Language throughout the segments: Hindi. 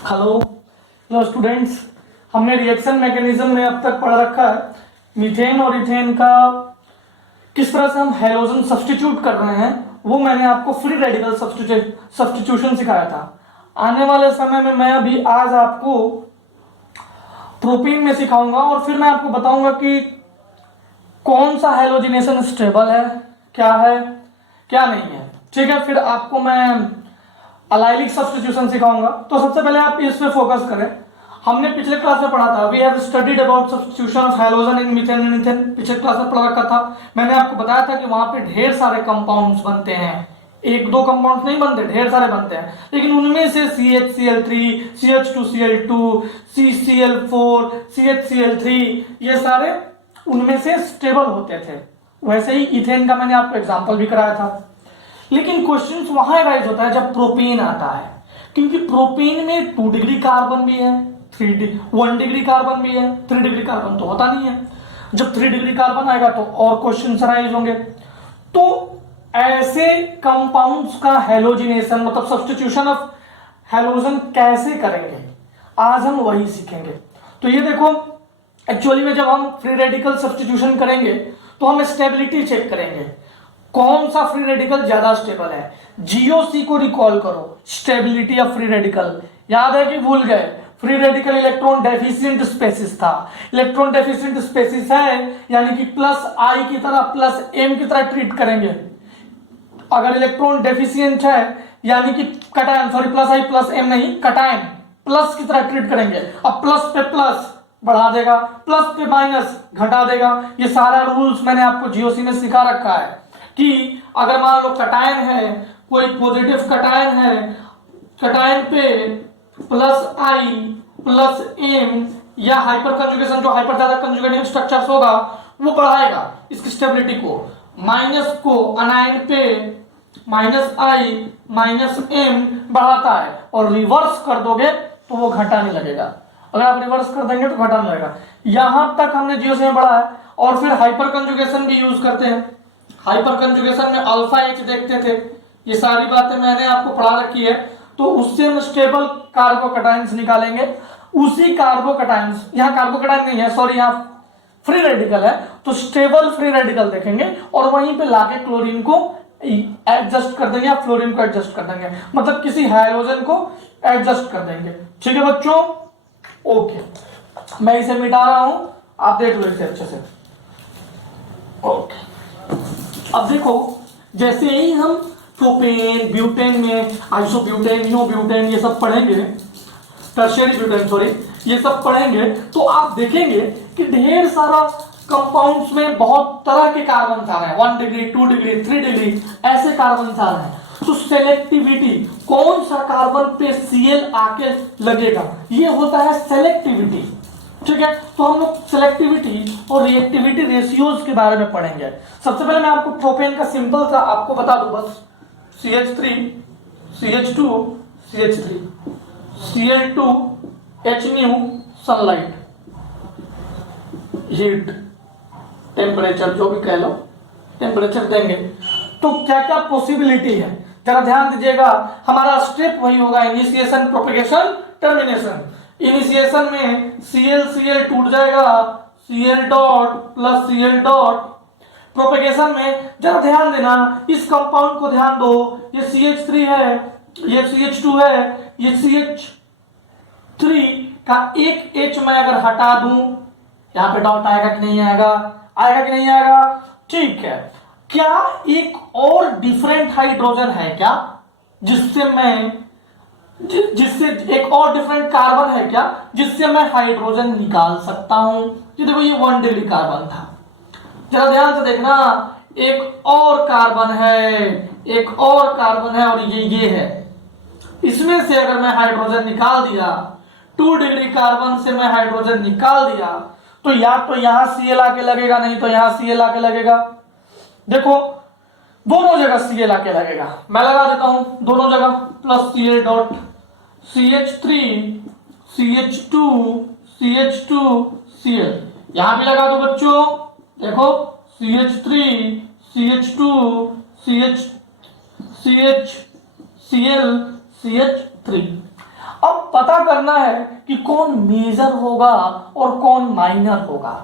हेलो हेलो स्टूडेंट्स, हमने रिएक्शन मैकेनिज्म में अब तक पढ़ रखा है मीथेन और इथेन का किस तरह से हम हैलोजन सब्स्टिट्यूट कर रहे हैं। वो मैंने आपको फ्री रेडिकल सब्स्टिट्यूशन सिखाया था। आने वाले समय में मैं अभी आज आपको प्रोपीन में सिखाऊंगा और फिर मैं आपको बताऊंगा कि कौन सा हैलोजिनेशन स्टेबल है क्या नहीं है। ठीक है, फिर आपको मैं अलाइलिक सब्स्टिट्यूशन सिखाऊंगा। तो सबसे पहले आप इस पे फोकस करें। हमने पिछले क्लास में पढ़ा था, we have studied about substitution of halogen in methane and ethane. पिछले क्लास में पढ़ रखा था। मैंने आपको बताया था कि वहां पे ढेर सारे कंपाउंड्स बनते हैं, एक दो कंपाउंड्स नहीं बनते, ढेर सारे बनते हैं। लेकिन उनमें से CHCl3, CH2Cl2, CCl4, CHCl3 ये सारे उनमें से स्टेबल होते थे। वैसे ही इथेन का मैंने आपको एग्जांपल भी कराया था। लेकिन क्वेश्चन वहां राइज होता है जब प्रोपेन आता है, क्योंकि प्रोपेन में 2 डिग्री कार्बन भी है, 1 डिग्री कार्बन भी है, 3 डिग्री कार्बन तो होता नहीं है। जब 3 डिग्री कार्बन आएगा तो और क्वेश्चन राइज होंगे। तो ऐसे कंपाउंड्स का हैलोजिनेशन मतलब सब्स्टिट्यूशन ऑफ हैलोजन कैसे करेंगे, आज हम वही सीखेंगे। तो ये देखो, एक्चुअली में जब हम फ्री रेडिकल सब्स्टिट्यूशन करेंगे तो हम स्टेबिलिटी चेक करेंगे, कौन सा फ्री रेडिकल ज्यादा स्टेबल है। जीओसी को रिकॉल करो, स्टेबिलिटी ऑफ फ्री रेडिकल। याद है कि भूल गए? Free radical electron deficient species था। इलेक्ट्रॉन डेफिशिएंट स्पेसिस है यानी कि प्लस आई की तरह प्लस एम की तरह ट्रीट करेंगे। अगर इलेक्ट्रॉन डेफिशिएंट है यानी कि कटायन, सॉरी प्लस आई प्लस एम नहीं, कटायन प्लस की तरह ट्रीट करेंगे। अब प्लस पे प्लस बढ़ा देगा, प्लस पे माइनस घटा देगा। ये सारा रूल्स मैंने आपको जीओसी में सिखा रखा है कि अगर मान लो कटायन है, कोई पॉजिटिव कटायन है, कटायन पे प्लस आई प्लस एम या हाइपर कंजुगेशन, जो हाइपर ज्यादा कंजुगेटिव स्ट्रक्चर्स होगा वो बढ़ाएगा इसकी स्टेबिलिटी को। माइनस को अनायन पे माइनस आई माइनस एम बढ़ाता है, और रिवर्स कर दोगे तो वो घटाने लगेगा। अगर आप रिवर्स कर देंगे तो घटाने लगेगा। यहां तक हमने जीओसी में पढ़ा है। और फिर हाइपर कंजुगेशन भी यूज करते हैं। हाइपर कंजुगेशन में अल्फा एच देखते थे। ये सारी बातें मैंने आपको पढ़ा रखी है। तो उससे हम स्टेबल कार्बोकटायंस निकालेंगे। उसी कार्बोकटायंस, यहाँ कार्बोकटायन नहीं है, सॉरी यहाँ फ्री रेडिकल है, तो स्टेबल फ्री रेडिकल देखेंगे और वहीं पे लाके क्लोरीन को एडजस्ट कर देंगे या फ्लोरीन को एडजस्ट कर देंगे, मतलब किसी हाइड्रोजन को एडजस्ट कर देंगे। ठीक है बच्चों, ओके, मैं इसे मिटा रहा हूं, आप देख लो इसे अच्छे से। ओके, अब देखो, जैसे ही हम प्रोपेन ब्यूटेन में आइसोब्यूटेन, नियोब्यूटेन ये सब पढ़ेंगे, टर्शियरी ब्यूटेन सॉरी, ये सब पढ़ेंगे तो आप देखेंगे कि ढेर सारा कंपाउंड्स में बहुत तरह के कार्बन आ रहे हैं। 1 डिग्री 2 डिग्री 3 डिग्री ऐसे कार्बन आ रहे हैं। तो सेलेक्टिविटी, कौन सा कार्बन पे Cl आके लगेगा, ये होता है सेलेक्टिविटी। ठीक है, तो हम लोग सेलेक्टिविटी और रिएक्टिविटी रेशियोज के बारे में पढ़ेंगे। सबसे पहले मैं आपको प्रोपेन का सिंपल सा आपको बता दूं बस, CH3 CH2 CH3 Cl2 Hnew, sunlight, heat, temperature, जो भी कह लो, टेम्परेचर देंगे। तो क्या क्या पॉसिबिलिटी है जरा ध्यान दीजिएगा। हमारा स्टेप वही होगा, इनिशिएशन, प्रोपेगेशन, टर्मिनेशन। इनिशिएशन में Cl टूट जाएगा, Cl dot plus Cl dot. Propagation में जरा ध्यान देना, इस कंपाउंड को ध्यान दो, ये CH3 है, ये CH2 है, ये CH3 का एक H मैं अगर हटा दूं, यहां पे डॉट आएगा कि नहीं आएगा, आएगा कि नहीं आएगा? ठीक है, क्या एक और डिफरेंट हाइड्रोजन है क्या, जिससे एक और डिफरेंट कार्बन है क्या जिससे मैं हाइड्रोजन निकाल सकता हूं? ये देखो, ये 1 डिग्री कार्बन था, जरा ध्यान से देखना, एक और कार्बन है, एक और कार्बन है, और ये है। इसमें से अगर मैं हाइड्रोजन निकाल दिया, 2 डिग्री कार्बन से मैं हाइड्रोजन निकाल दिया, तो या तो यहां Cl आके लगेगा, नहीं तो यहां Cl आके लगेगा। देखो, दोनों जगह Cl आके लगेगा। मैं लगा देता हूं दोनों जगह, plus Cl dot, CH3 CH2 CH2 Cl, यहां भी लगा दो बच्चों। देखो, CH3 CH2 CH CH Cl CH3। अब पता करना है कि कौन मेजर होगा और कौन माइनर होगा।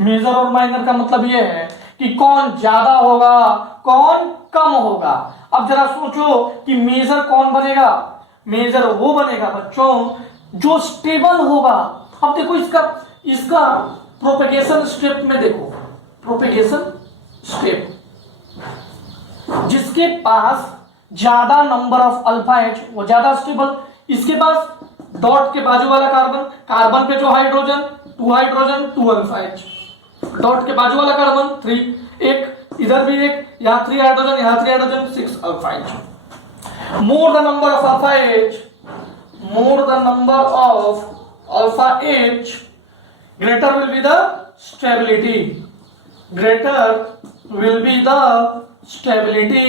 मेजर और माइनर का मतलब यह है कि कौन ज्यादा होगा कौन कम होगा। अब जरा सोचो कि मेजर कौन बनेगा। मेजर वो बनेगा बच्चों जो स्टेबल होगा। अब देखो इसका इसका प्रोपेगेशन स्टेप में देखो, प्रोपेगेशन स्टेप जिसके पास ज्यादा नंबर ऑफ अल्फा एच वो ज्यादा स्टेबल। इसके पास डॉट के बाजू वाला कार्बन, कार्बन पे जो hydrogen 2 hydrogen 2 alpha H, dot के बाजू वाला कार्बन 3, एक इधर भी एक, यहां 3 हाइड्रोजन यहां 3 hydrogen 6 alpha H. More the number of alpha H, more the number of alpha H, greater will be the stability, greater will be the stability,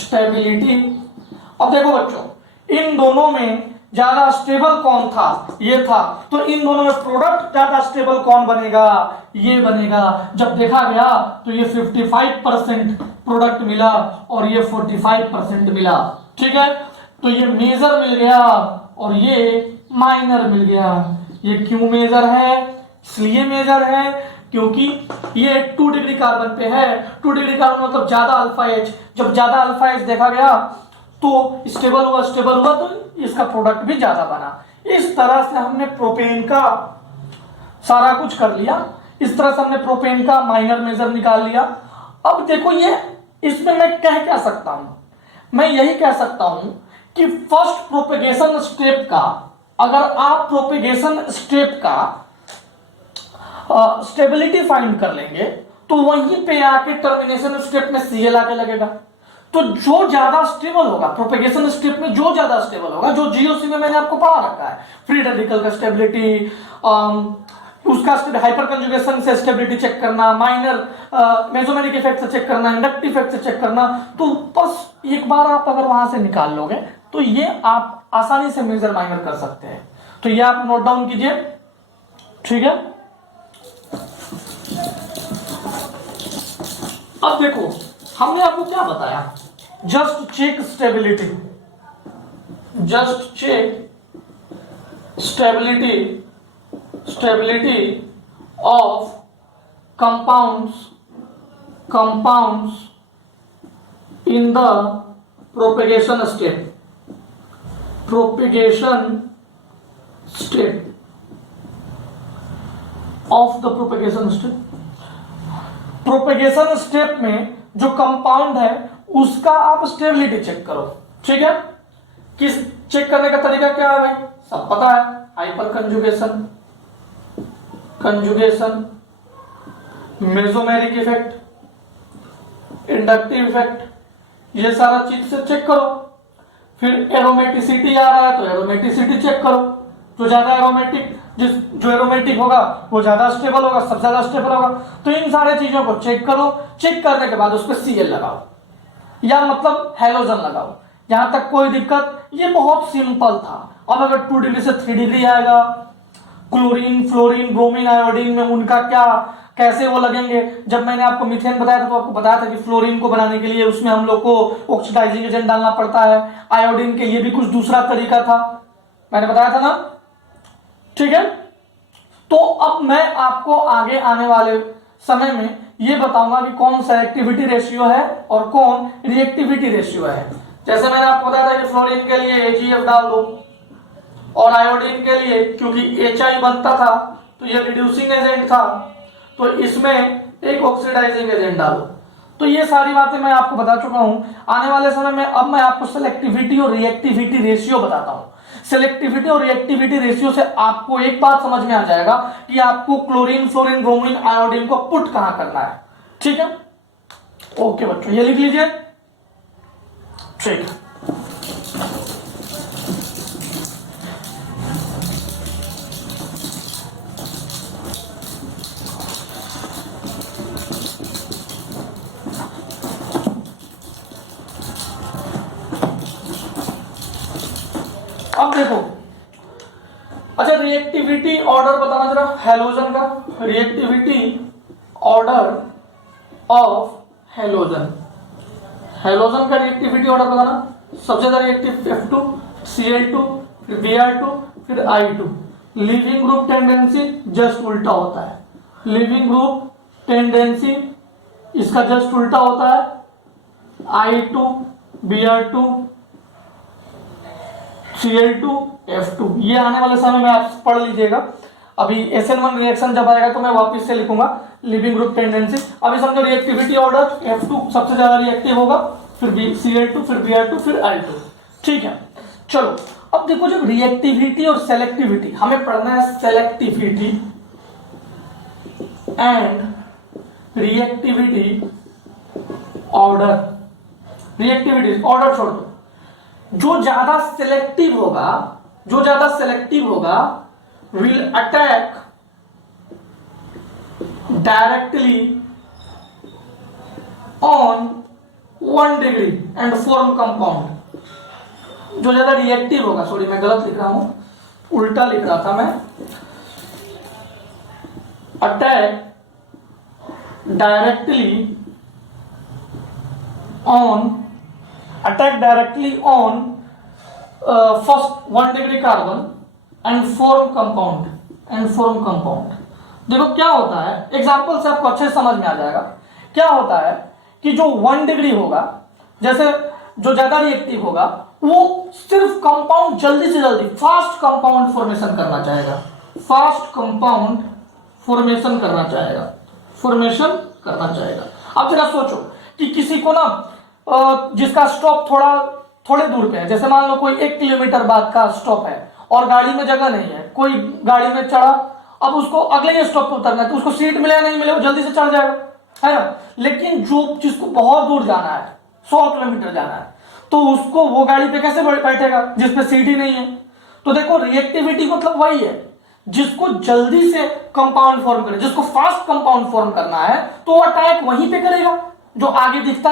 stability। अब देखो बच्चों इन दोनों में ज्यादा स्टेबल कौन था, ये था, तो इन दोनों में प्रोडक्ट ज्यादा स्टेबल कौन बनेगा, ये बनेगा। जब देखा गया तो ये 55% प्रोडक्ट मिला और ये 45% मिला। ठीक है, तो ये मेजर मिल गया और ये माइनर मिल गया। ये क्यों मेजर है, इसलिए मेजर है क्योंकि ये 2 डिग्री कार्बन पे है। 2 डिग्री कार्बन मतलब ज्यादा अल्फा एच, जब ज्यादा अल्फा एच देखा गया तो स्टेबल हुआ तो इसका प्रोडक्ट भी ज्यादा बना। इस तरह से हमने प्रोपेन का सारा कुछ कर लिया। इस तरह से हमने प्रोपेन का माइनर मेजर निकाल लिया। अब देखो ये इसमें मैं कह क्या सकता हूं, मैं यही कह सकता हूं कि फर्स्ट प्रोपेगेशन स्टेप का, अगर आप प्रोपेगेशन स्टेप का स्टेबिलिटी फाइंड कर लेंगे तो वहीं पे आके टर्मिनेशन स्टेप में Cl आके लगेगा। तो जो ज्यादा स्टेबल होगा प्रोपेगेशन स्टेप में, जो ज्यादा स्टेबल होगा, जो जीओसी में मैंने आपको पढ़ा रखा है, फ्री रेडिकल का स्टेबिलिटी, उसका हाइपर कंजुगेशन से स्टेबिलिटी चेक करना, माइनर मेसोमेरिक इफेक्ट से चेक करना, इंडक्टिव इफेक्ट से चेक करना, तो बस एक बार आप अगर वहां से निकाल लोगे तो ये आप आसानी से मेजर माइनर कर सकते हैं। तो ये आप नोट डाउन कीजिए। ठीक है, अब देखो हमने आपको क्या बताया, just check stability, just check stability, stability of compounds in the propagation step, propagation step of the propagation step. Propagation step में जो कंपाउंड है उसका आप स्टेबिलिटी चेक करो। ठीक है, किस चेक करने का तरीका क्या है भाई, सब पता है, hyper conjugation, conjugation, mesomeric effect, inductive effect, ये सारा चीज से चेक करो। फिर एरोमेटिसिटी आ रहा है तो एरोमेटिसिटी चेक करो, तो ज्यादा एरोमेटिक, जो एरोमेटिक होगा वो ज्यादा स्टेबल होगा, सबसे ज्यादा स्टेबल होगा। तो इन सारे चीजों को चेक करो, चेक करने के बाद उस पर Cl लगाओ या मतलब हैलोजन लगाओ। यहां तक कोई दिक्कत, ये बहुत सिंपल था। अब अगर 2 डिग्री से 3 डिग्री आएगा, क्लोरीन, फ्लोरीन, ब्रोमीन, आयोडीन में उनका क्या कैसे वो लगेंगे। जब मैंने आपको मीथेन बताया था तो आपको बताया था कि फ्लोरीन को बनाने के लिए उसमें हम लोग को ऑक्सीडाइजिंग एजेंट डालना पड़ता है, आयोडीन के लिए भी कुछ दूसरा तरीका था, मैंने बताया था ना। ठीक है, तो अब मैं आपको आगे आने वाले समय में ये बताऊंगा कि कौन सेलेक्टिविटी रेशियो है और कौन रिएक्टिविटी रेशियो है। जैसे मैंने आपको बताया था कि फ्लोरीन के लिए AgF डाल दो और आयोडीन के लिए क्योंकि HI बनता था तो ये रिड्यूसिंग एजेंट था, तो इसमें एक ऑक्सीडाइजिंग एजेंट डालो। तो ये सारी बातें मैं आपको बता चुका हूं। आने वाले समय में अब मैं आपको सेलेक्टिविटी और रिएक्टिविटी रेशियो बताता हूं। सेलेक्टिविटी और रिएक्टिविटी रेशियो से आपको एक बात समझ में आ जाएगा कि आपको क्लोरीन, फ्लोरीन, ब्रोमीन, आयोडीन को पुट कहां करना है। ठीक है, ओके बच्चों, ये लिख लीजिए। ठीक है, अब देखो, अच्छा रिएक्टिविटी ऑर्डर बताना जरा हैलोजन का, reactivity order of halogen, halogen का रिएक्टिविटी ऑर्डर बताना। सबसे ज्यादा रिएक्टिव F2, Cl2, फिर Br2 फिर I2। Leaving group tendency just उल्टा होता है, लीविंग ग्रुप टेंडेंसी इसका जस्ट उल्टा होता है, I2 Br2 Cl2 F2। ये आने वाले समय में आप पढ़ लीजिएगा। अभी SN1 रिएक्शन जब आएगा तो मैं वापस से लिखूंगा लिविंग ग्रुप टेंडेंसी। अभी समझो रिएक्टिविटी ऑर्डर F2 सबसे ज्यादा रिएक्टिव होगा, फिर Cl2 फिर Br2 फिर I2। ठीक है, चलो अब देखो जब रिएक्टिविटी और सेलेक्टिविटी, हमें पढ़ना है selectivity and reactivity order. Reactivity order छोड़ दो, जो ज्यादा सेलेक्टिव होगा will attack directly on 1 degree and form compound। जो ज्यादा रिएक्टिव होगा, सॉरी मैं गलत लिख रहा हूं, उल्टा लिख रहा था मैं, attack directly on first 1 degree carbon and form compound. देखो क्या होता है, एग्जांपल से आपको अच्छे समझ में आ जाएगा। क्या होता है कि जो 1 डिग्री होगा, जैसे जो ज्यादा रिएक्टिव होगा, वो सिर्फ कंपाउंड जल्दी से जल्दी फास्ट कंपाउंड फॉर्मेशन करना चाहेगा। अब जरा सोचो कि किसी को ना जिसका स्टॉप थोड़े दूर पे है, जैसे मान लो कोई 1 किलोमीटर बाद का स्टॉप है और गाड़ी में जगह नहीं है, कोई गाड़ी में चढ़ा, अब उसको अगले ही स्टॉप पे उतरना है, तो उसको सीट मिले या नहीं मिले, वो जल्दी से चढ़ जाएगा, है ना। लेकिन जिसको बहुत दूर जाना है, 100 किलोमीटर जाना है, तो उसको वो गाड़ी पे कैसे बैठेगा जिसपे सीट ही नहीं है। तो देखो रिएक्टिविटी मतलब वही है, जिसको जल्दी से कंपाउंड फॉर्म करे, जिसको फास्ट कंपाउंड फॉर्म करना है, तो अटैक वहीं पे करेगा जो आगे दिखता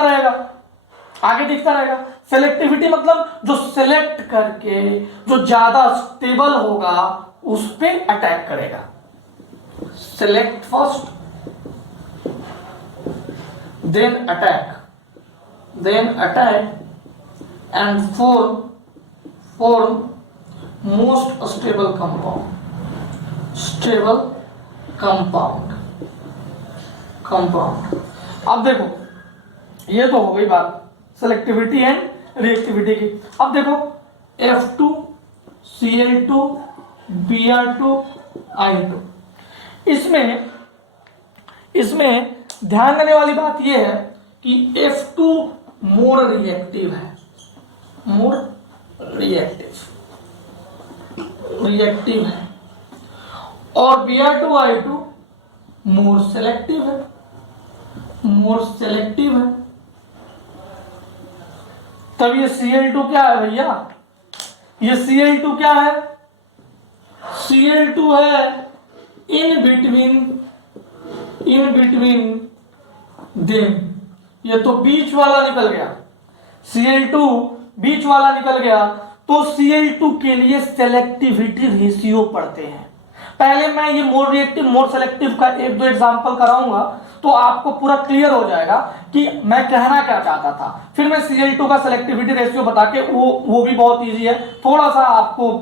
रहेगा। सेलेक्टिविटी मतलब जो सेलेक्ट करके जो ज्यादा स्टेबल होगा उस पे अटैक करेगा। Select first then attack and form most stable compound. अब देखो ये तो हो गई बात सेलेक्टिविटी एंड रिएक्टिविटी की। अब देखो F2 Cl2 Br2 I2, इसमें ध्यान देने वाली बात यह है कि F2 मोर रिएक्टिव है और Br2 I2 मोर सेलेक्टिव है। तब ये Cl2 क्या है भैया, ये Cl2 क्या है, Cl2 है इन बिटवीन देम। ये तो बीच वाला निकल गया, Cl2 बीच वाला निकल गया। तो Cl2 के लिए सेलेक्टिविटी रेशियो पढ़ते हैं। पहले मैं ये मोर रिएक्टिव मोर सेलेक्टिव का 1-2 एग्जांपल कराऊंगा तो आपको पूरा क्लियर हो जाएगा कि मैं कहना क्या चाहता था। फिर मैं Cl2 का सेलेक्टिविटी रेशियो बता के वो भी बहुत इजी है, थोड़ा सा आपको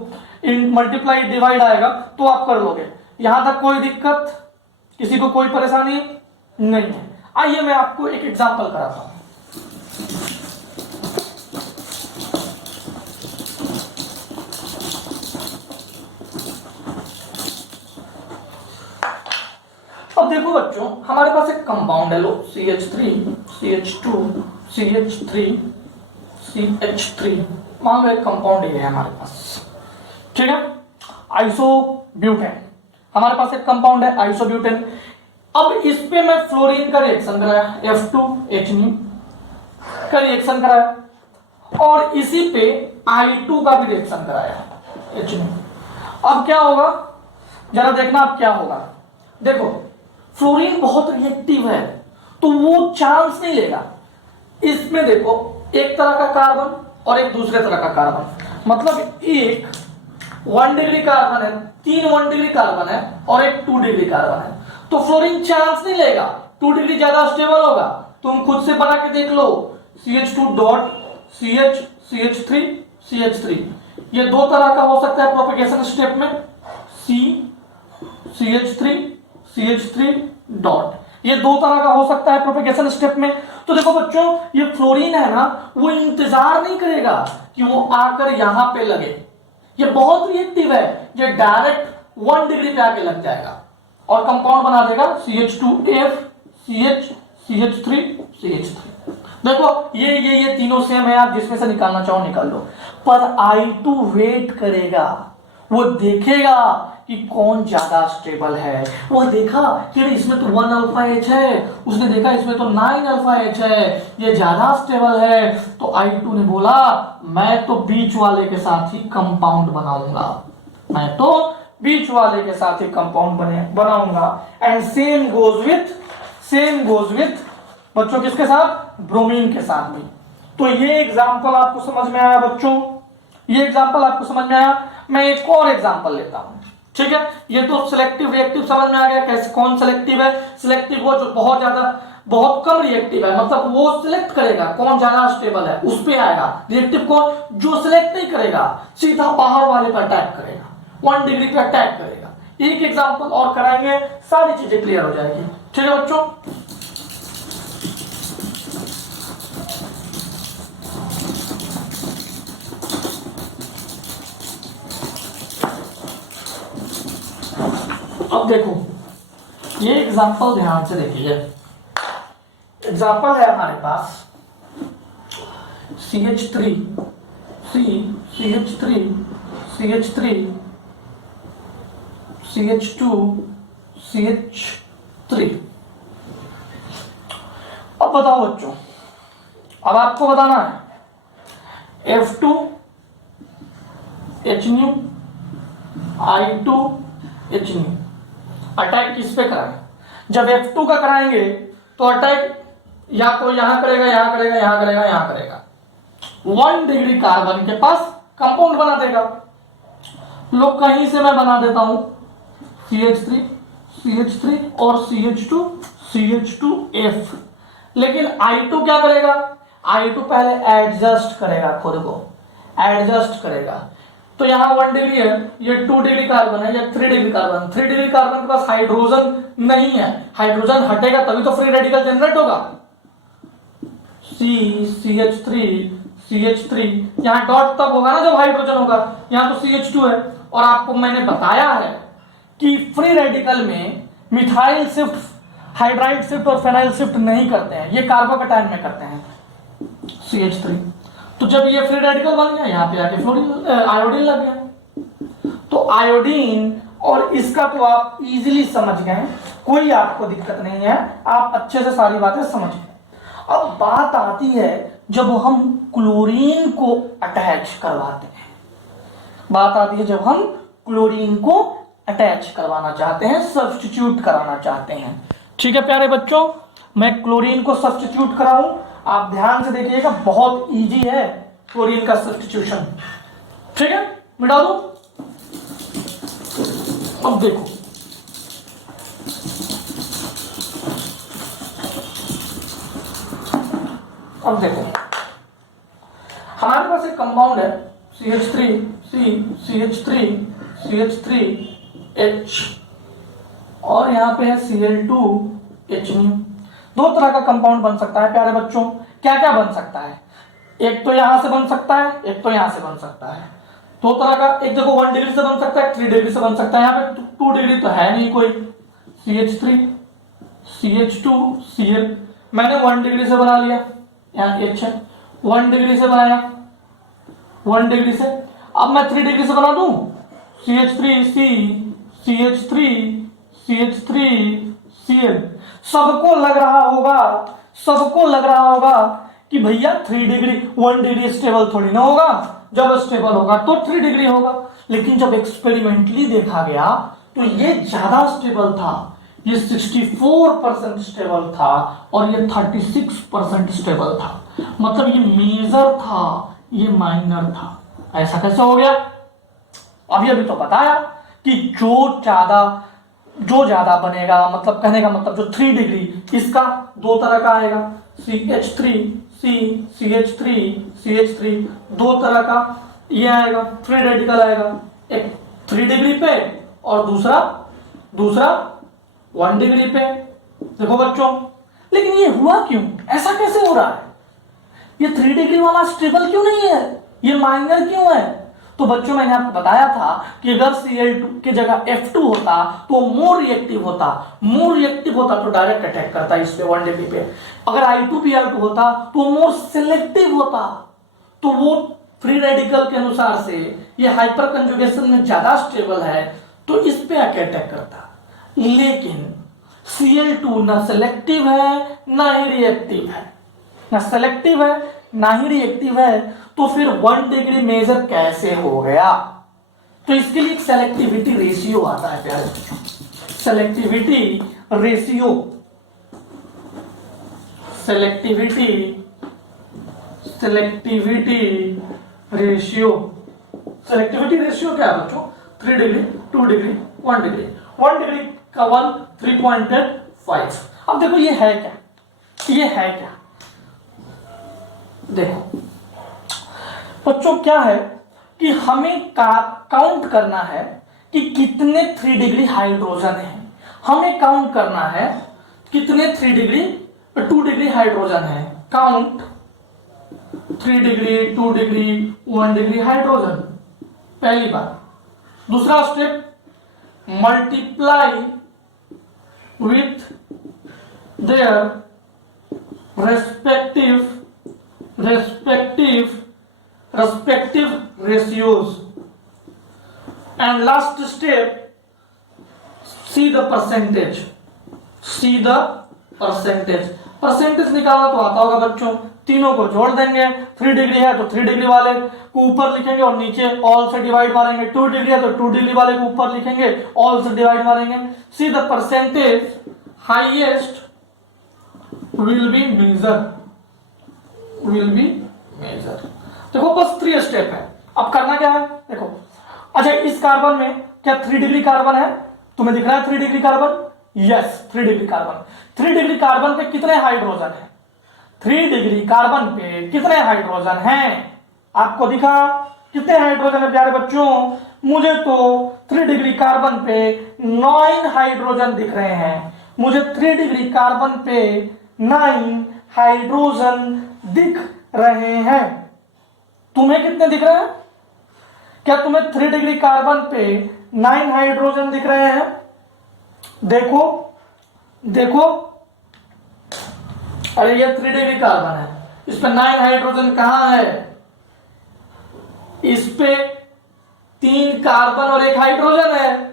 मल्टीप्लाई डिवाइड आएगा तो आप कर लोगे। यहां तक कोई दिक्कत, किसी को कोई परेशानी नहीं है। आइए मैं आपको एक एग्जांपल कराता हूं। अब देखो बच्चों, हमारे पास एक कंपाउंड है, लो CH3 CH2 CH3 CH3, मान लो एक कंपाउंड ये है हमारे पास, ठीक है, आइसोब्यूटेन। हमारे पास एक कंपाउंड है आइसोब्यूटेन। अब इस पे मैं फ्लोरीन का रिएक्शन कराया, F2H का रिएक्शन कराया और इसी पे I2 का भी रिएक्शन कराया, H। अब क्या होगा जरा देखना, अब क्या होगा। देखो फ्लोरीन बहुत रिएक्टिव है तो वो चांस नहीं लेगा। इसमें देखो एक तरह का कार्बन और एक दूसरे तरह का कार्बन, मतलब एक 1 डिग्री कार्बन है, 3 1 डिग्री कार्बन है और एक 2 डिग्री कार्बन है। तो फ्लोरीन चांस नहीं लेगा, 2 डिग्री ज्यादा स्टेबल होगा। तुम खुद से बना के देख लो, CH2 dot CH CH3 CH3, ये दो तरह का हो सकता है प्रोपेगेशन स्टेप में, CH3 CH3 डॉट, ये दो तरह का हो सकता है प्रोपेगेशन स्टेप में। तो देखो बच्चों, ये फ्लोरीन है ना, वो इंतजार नहीं करेगा कि वो आकर यहां पे लगे, ये बहुत रिएक्टिव है, ये डायरेक्ट 1 डिग्री पे आके लग जाएगा और कंपाउंड बना देगा CH2F CH3 CH3। देखो ये तीनों सेम है, आप जिसमें से निकालना चाहो निकाल लो, पर I2 वेट करेगा, वो देखेगा कि कौन ज्यादा स्टेबल है। वो देखा कि इसमें तो 1 अल्फा H है, उसने देखा इसमें तो 9 अल्फा H है, ये ज्यादा स्टेबल है। तो I2 ने बोला मैं तो बीच वाले के साथ ही कंपाउंड बनाऊंगा, मैं तो बीच वाले के साथ ही कंपाउंड बनाऊंगा। एंड सेम गोज विथ बच्चों किसके साथ, ब्रोमीन के साथ भी। तो ये एग्जांपल आपको समझ में आया बच्चों, ये एग्जांपल आपको समझ में आया। मैं एक और एग्जांपल लेता हूं, ठीक है। ये तो सिलेक्टिव रिएक्टिव समझ में आ गया, कैसे कौन सिलेक्टिव है। सिलेक्टिव वो जो बहुत कम रिएक्टिव है, मतलब वो सिलेक्ट करेगा कौन ज्यादा स्टेबल है, उस पे आएगा। रिएक्टिव कौन, जो सिलेक्ट नहीं करेगा, सीधा बाहर वाले पर अटैक करेगा, 1 डिग्री पे अटैक करेगा। एक एग्जांपल और कराएंगे, सारी चीजें क्लियर हो जाएगी, ठीक है बच्चों। अब देखो ये एग्जांपल ध्यान से देखिए। एग्जांपल है हमारे पास CH3 CH3 CH3 CH2 CH3। अब बताओ बच्चों, अब आपको बताना है F2 HNu I2 HNu, attack किस पे कराएं। जब F2 का कराएंगे तो अटैक या तो यहां करेगा, यहां करेगा, यहां करेगा, यहां करेगा, 1 डिग्री कार्बन के पास कंपाउंड बना देगा। लो कहीं से मैं बना देता हूं CH3 और CH2F। लेकिन I2 क्या करेगा, I2 पहले एडजस्ट करेगा, खुद को एडजस्ट करेगा। तो यहां 1 डिग्री है, ये 2 डिग्री कार्बन है, या 3 डिग्री कार्बन। 3 डिग्री कार्बन के पास हाइड्रोजन नहीं है, हाइड्रोजन हटेगा तभी तो फ्री रेडिकल जनरेट होगा। CH3 यहां डॉट तब होगा ना जब हाइड्रोजन होगा, यहां तो CH2 है। और आपको मैंने बताया है कि फ्री रेडिकल में मिथाइल शिफ्ट, हाइड्राइड शिफ्ट और फेनाइल शिफ्ट नहीं करते हैं, ये कार्बोकैटायन में करते हैं CH3। तो जब ये फ्री रेडिकल बन गया, यहां पे आके फ्लोरीन आयोडीन लग गया। तो आयोडीन और इसका तो आप इजीली समझ गए, कोई आपको दिक्कत नहीं है, आप अच्छे से सारी बातें समझ गए। अब बात आती है जब हम क्लोरीन को अटैच करवाते हैं, बात आती है जब हम क्लोरीन को अटैच करवाना चाहते हैं, सब्स्टिट्यूट कराना चाहते हैं। ठीक है प्यारे बच्चों, मैं क्लोरीन को सब्स्टिट्यूट कराऊं, आप ध्यान से देखिएगा, बहुत इजी है क्लोरीन का सब्स्टिट्यूशन। ठीक है, मिटा दो। अब देखो हमारे पास एक कंपाउंड है CH3H और यहां पे है Cl2H। दो तरह का कंपाउंड बन सकता है प्यारे बच्चों। क्या क्या बन सकता है, एक तो यहां से बन सकता है, एक तो यहां से बन सकता है। दो तरह का, एक देखो 1 डिग्री से बन सकता है, 3 डिग्री से बन सकता है। यहाँ पे 2 डिग्री तो है नहीं कोई। CH3 CH2 Cl मैंने 1 डिग्री से बना लिया, यहाँ H है, 1 डिग्री से बनाया, 1 डिग्री से। अब मैं 3 डिग्री से बना दूं, CH3C CH3Cl। सबको लग रहा होगा कि भैया 3 डिग्री 1 डिग्री स्टेबल थोड़ी ना होगा, जब स्टेबल होगा तो 3 डिग्री होगा। लेकिन जब एक्सपेरिमेंटली देखा गया तो ये ज्यादा स्टेबल था, ये 64% स्टेबल था और ये 36% स्टेबल था। मतलब ये मेजर था, ये माइनर था। ऐसा कैसे हो गया? अभी तो बताया कि जो ज्यादा बनेगा, मतलब कहने का मतलब जो 3 डिग्री, इसका दो तरह का आएगा, CH3 दो तरह का, ये आएगा, फ्री रेडिकल आएगा, एक 3 डिग्री पे और दूसरा 1 डिग्री पे। देखो बच्चों, लेकिन ये हुआ क्यों, ऐसा कैसे हो रहा है? ये 3 डिग्री वाला स्टेबल क्यों नहीं है, ये माइनर क्यों है? तो बच्चों मैंने आपको बताया था कि अगर Cl2 की जगह F2 होता तो मोर रिएक्टिव होता तो डायरेक्ट अटैक करता इस पे 1 डिग्री पे। अगर I2Br2 होता तो मोर सिलेक्टिव होता, तो वो फ्री रेडिकल के अनुसार से ये हाइपर कंजुगेशन में ज्यादा स्टेबल है तो इस पे आके अटैक करता। लेकिन Cl2 ना सिलेक्टिव है ना ही रिएक्टिव है, ना सिलेक्टिव है ना ही रिएक्टिव है, तो फिर 1 डिग्री मेजर कैसे हो गया? तो इसके लिए सेलेक्टिविटी रेशियो आता है प्यारे बच्चों, सेलेक्टिविटी रेशियो। सेलेक्टिविटी रेशियो क्या है बच्चों? 3 डिग्री, 2 डिग्री, 1 डिग्री। 1 डिग्री का 1 3.5। अब देखो ये है क्या, देखो बच्चों क्या है कि हमें काउंट करना है कि कितने 3 डिग्री हाइड्रोजन है, हमें काउंट करना है कितने 3 डिग्री 2 डिग्री हाइड्रोजन है। Count 3 degree, 2 degree, 1 degree hydrogen, पहली बात। दूसरा step, multiply with their respective ratios, and last step, see the percentage। Percentage निकालना तो आता होगा बच्चों, तीनों को जोड़ देंगे। 3 डिग्री है तो 3 डिग्री वाले को ऊपर लिखेंगे और नीचे ऑल से डिवाइड मारेंगे। 2 डिग्री है तो 2 डिग्री वाले को ऊपर लिखेंगे, ऑल से डिवाइड मारेंगे। See the percentage highest will be measure। देखो बस 3 स्टेप है। अब करना क्या है, देखो अच्छा इस कार्बन में क्या 3 डिग्री कार्बन है? तुम्हें दिख रहा है 3 degree carbon? Yes 3 degree carbon. 3 degree carbon पे कितने हाइड्रोजन है? 3 डिग्री कार्बन पे कितने हाइड्रोजन हैं? आपको दिखा कितने हाइड्रोजन है प्यारे बच्चों? मुझे तो 3 डिग्री कार्बन पे 9 हाइड्रोजन दिख रहे हैं। मुझे 3 डिग्री कार्बन पे 9 हाइड्रोजन दिख रहे हैं। तुम्हें कितने दिख रहे हैं? क्या तुम्हें 3 डिग्री कार्बन पे 9 हाइड्रोजन दिख रहे हैं? देखो अरे ये 3 डिग्री कार्बन है, इस पे 9 हाइड्रोजन कहां है? इस पे 3 कार्बन और 1 हाइड्रोजन है।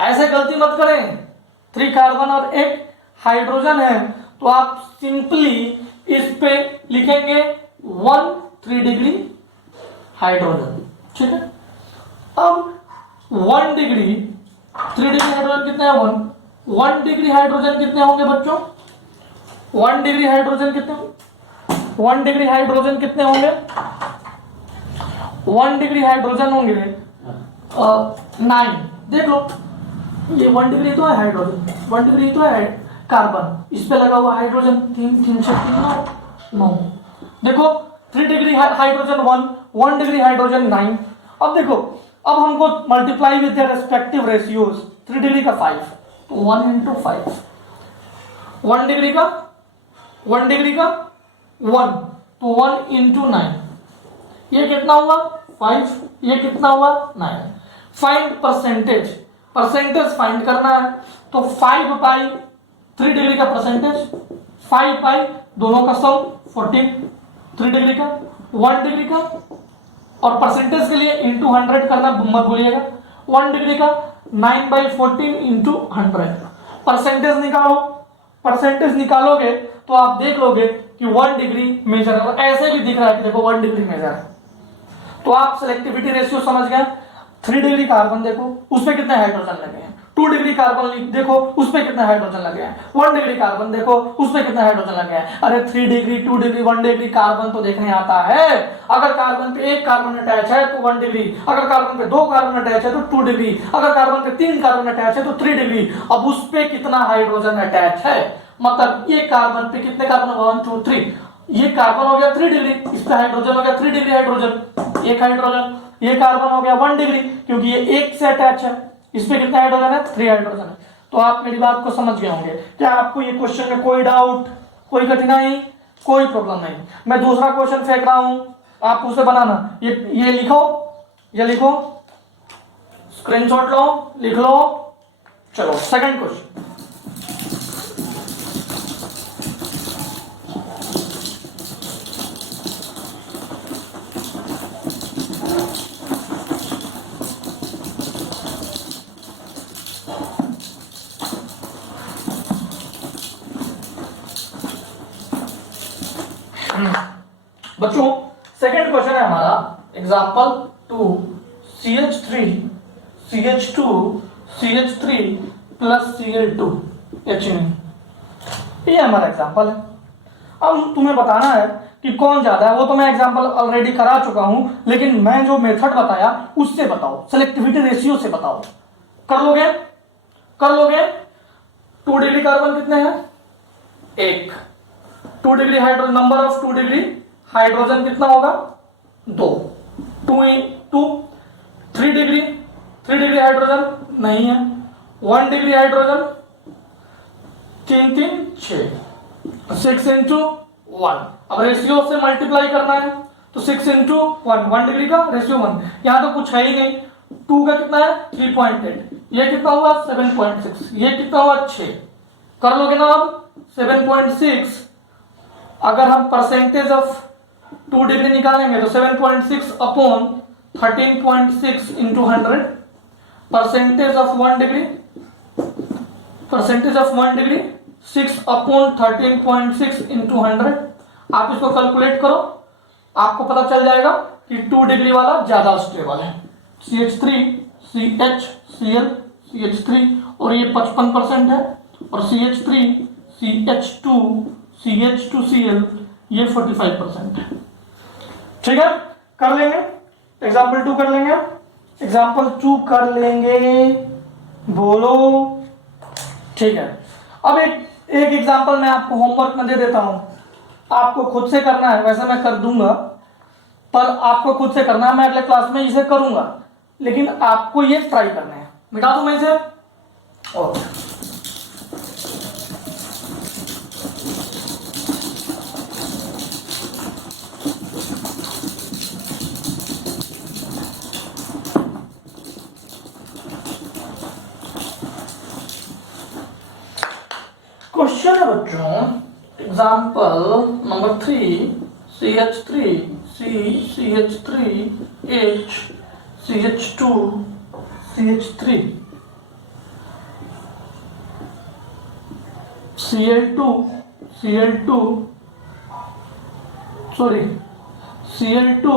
ऐसे गलती मत करें, 3 कार्बन और 1 हाइड्रोजन है तो आप सिंपली इस पे लिखेंगे 1 3 डिग्री हाइड्रोजन, ठीक है। अब 1 डिग्री 3 डिग्री हाइड्रोजन कितने हैं? 1 डिग्री हाइड्रोजन कितने होंगे बच्चों? 1 डिग्री हाइड्रोजन कितने होंगे? 1 डिग्री हाइड्रोजन कितने होंगे? 1 डिग्री हाइड्रोजन होंगे 9। देख लो ये 1 डिग्री तो है हाइड्रोजन, 1 डिग्री तो है कार्बन, इस पे लगा हुआ हाइड्रोजन 3 से 3 9। देखो 3 डिग्री हाइड्रोजन 1 डिग्री हाइड्रोजन 9। अब देखो अब हमको multiply with their respective ratios. 3 degree का 5 तो 1 इंटू 5, 1 डिग्री का 1 तो 1 इंटू 9, ये कितना हुआ 5, ये कितना हुआ 9। फाइंड परसेंटेज फाइंड करना है तो 5 बाई 3 डिग्री का परसेंटेज, 5 बाई दोनों का सम 14, 3 डिग्री का 1 डिग्री का, और परसेंटेज के लिए इंटू 100 करना मत भूलिएगा। 1 डिग्री का 9 बाई 14 इंटू 100। परसेंटेज निकालोगे तो आप देख लोगे कि 1 डिग्री मेजर है, ऐसे भी दिख रहा है कि देखो 1 डिग्री मेजर है। तो आप सिलेक्टिविटी रेशियो समझ गए। 3 डिग्री कार्बन देखो उस पे कितने हाइड्रोजन लगे हैं, 2 डिग्री कार्बन देखो उस पे कितने हाइड्रोजन लगे हैं, 1 डिग्री कार्बन देखो उस पे कितने हाइड्रोजन लगे हैं। अरे 3 डिग्री 2 डिग्री 1 डिग्री कार्बन तो देखने आता है। अगर कार्बन पे 1 कार्बन अटैच है तो 1 डिग्री, अगर कार्बन पे 2 कार्बन अटैच है तो 2 डिग्री, अगर कार्बन पे 3 कार्बन अटैच है तो 3 डिग्री। अब उस पे कितना हाइड्रोजन अटैच है, मतलब ये कार्बन पे कितने कार्बन 1 2 3, ये कार्बन हो गया 3 डिग्री, इस पे हाइड्रोजन हो गया 3 डिग्री हाइड्रोजन, एक हाइड्रोजन। ये कार्बन हो गया 1 डिग्री क्योंकि ये एक से अटैच है। इस पे कितना हाइड्रोजन है? 3 हाइड्रोजन है। तो आप मेरी बात को समझ गए होंगे। क्या आपको ये क्वेश्चन में कोई डाउट, कोई कठिनाई, कोई प्रॉब्लम नहीं? मैं दूसरा क्वेश्चन फेंक रहा हूं, आप उसे बनाना। ये लिखो, ये लिखो, स्क्रीनशॉट लो, लिख लो। चलो सेकंड क्वेश्चन। बच्चों सेकंड क्वेश्चन है हमारा example 2 CH3 CH2 CH3 plus Cl2 HNO। ये हमारा एग्जांपल है। अब तुम्हें बताना है कि कौन ज्यादा है। वो तो मैं एग्जांपल ऑलरेडी करा चुका हूं, लेकिन मैं जो मेथड बताया उससे बताओ, सेलेक्टिविटी रेशियो से बताओ। कर लोगे? कर लोगे? 2 डिग्री कार्बन कितने हैं? 1। 2 degree hydrogen, number of 2 degree hydrogen कितना होगा? 2। 3 डिग्री, 3 डिग्री हाइड्रोजन नहीं है। 1 डिग्री हाइड्रोजन 3 3 6, 6 इंटू 1। अब रेशियो से मल्टीप्लाई करना है तो 6 इंटू 1, 1 डिग्री का रेशियो 1। यहां तो कुछ है ही नहीं। 2 का कितना है? 3.8। ये कितना हुआ? 7.6। ये कितना हुआ? 6। कर लोगे ना अब? 7.6 अगर हम परसेंटेज ऑफ 2 डिग्री निकालेंगे तो 7.6 upon 13.6 into 100, percentage of 1 degree, percentage of 1 degree 6 upon 13.6 into 100। आप इसको कैलकुलेट करो, आपको पता चल जाएगा कि 2 डिग्री वाला ज्यादा स्टेबल है। CH3 CH Cl CH3 और ये 55% है, और CH3 CH2 CH2Cl ये 45% है। ठीक है, कर लेंगे। एग्जाम्पल 2 कर लेंगे, एग्जाम्पल 2 कर लेंगे, बोलो। ठीक है, अब एक एग्जाम्पल मैं आपको होमवर्क में दे देता हूं, आपको खुद से करना है। वैसे मैं कर दूंगा, पर आपको खुद से करना है। मैं अगले क्लास में इसे करूंगा, लेकिन आपको ये ट्राई करना है। मिटा दूं मैं इसे? ओके। क्वेश्चन है बच्चों, example number 3 CH3 CH3 H CH2 CH3 Cl2 Cl2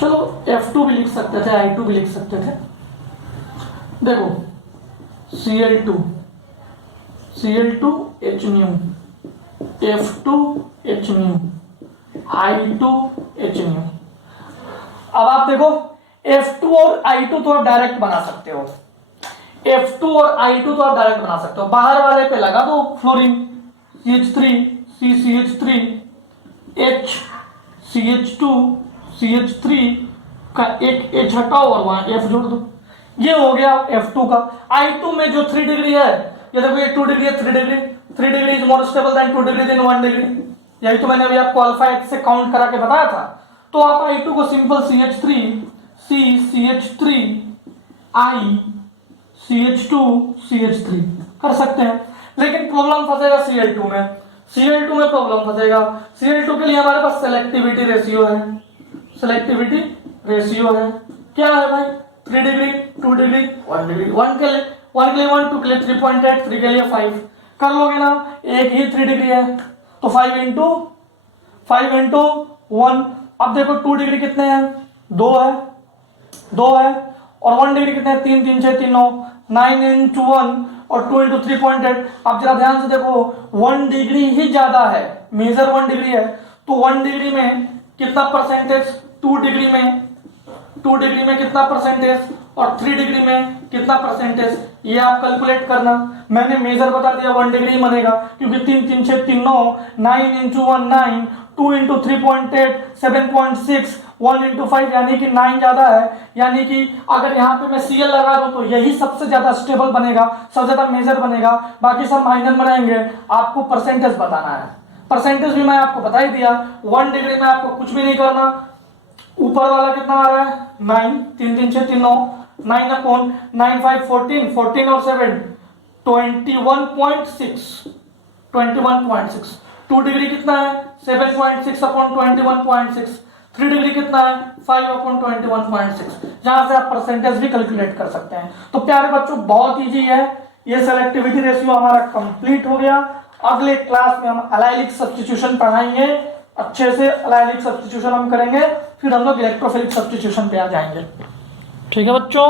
चलो F2 भी लिख सकते थे, I2 भी लिख सकते थे। देखो Cl2 HNO, F2 HNO, I2 HNO। अब आप देखो F2 और I2 तो आप डायरेक्ट बना सकते हो, F2 और I2 तो आप डायरेक्ट बना सकते हो। बाहर वाले पे लगा दो fluorine, CH3 CH3 H CH2 CH3 का एक H हटाओ और वहां F जोड़ दो, ये हो गया F2 का। I2 में जो 3 डिग्री है, ये देखो ये 2 डिग्री है, 3 degree is more stable than 2 degree than 1 degree. यही तो मैंने अभी आपको अल्फा एक्स से काउंट करा के बताया था। तो आप I2 को simple CH3 CH3 I CH2 CH3 कर सकते हैं, लेकिन प्रॉब्लम फंसेगा Cl2 में। Cl2 में प्रॉब्लम फंसेगा। Cl2 के लिए हमारे पास सेलेक्टिविटी रेशियो है, सेलेक्टिविटी रेशियो है। क्या है भाई? 3 डिग्री, 2 डिग्री, 1 डिग्री। 1 के लिए 1, 2 के लिए 3.8, 3 के लिए 5। कर लोगे ना? एक ही 3 डिग्री है तो 5 इंटू 1। अब देखो 2 डिग्री कितने हैं? 2 है, और 1 डिग्री कितने हैं? 3 3 6 3 9, 9 इंटू 1 और 2 इंटू 3.8। अब जरा ध्यान से देखो, 1 डिग्री ही ज्यादा है, मेजर 1 डिग्री है, तो 1 डिग्री में कितना परसेंटेज? 2 डिग्री में 2 डिग्री में कितना परसेंटेज और 3 डिग्री में कितना परसेंटेज, ये आप कैलकुलेट करना। मैंने मेजर बता दिया 1 डिग्री बनेगा, क्योंकि 3 3 6 3 9, 9 इंटू 1 9, 2 इंटू 3.8 7.6, 1 इंटू 5 यानी कि 9 ज्यादा है। यानी कि अगर यहाँ पे मैं CL लगा दूं तो यही सबसे ज्यादा स्टेबल बनेगा, सबसे ज्यादा मेजर बनेगा, बाकी सब माइनर बनाएंगे। आपको परसेंटेज बताना है, परसेंटेज भी मैं आपको बता ही दिया। 1 डिग्री में आपको कुछ भी नहीं करना, ऊपर वाला कितना आ रहा है 9, 3 3 6 3 9, 9 अपॉन 9 5 14, 14 और 7 21.6, 21.6। 2 डिग्री कितना है 7.6 अपॉन 21.6, 3 डिग्री कितना है 5 अपॉन 21.6। जहां से आप परसेंटेज भी कैलकुलेट कर सकते हैं। तो प्यारे बच्चों बहुत इजी है, ये सेलेक्टिविटी रेशियो हमारा कंप्लीट हो गया। अगले क्लास में हम एलाइलिक सब्स्टिट्यूशन पढ़ाएंगे, अच्छे से एलाइलिक सब्स्टिट्यूशन हम करेंगे, फिर हम लोग इलेक्ट्रोफिलिक सब्स्टिट्यूशन पे आ जाएंगे। ठीक है बच्चों।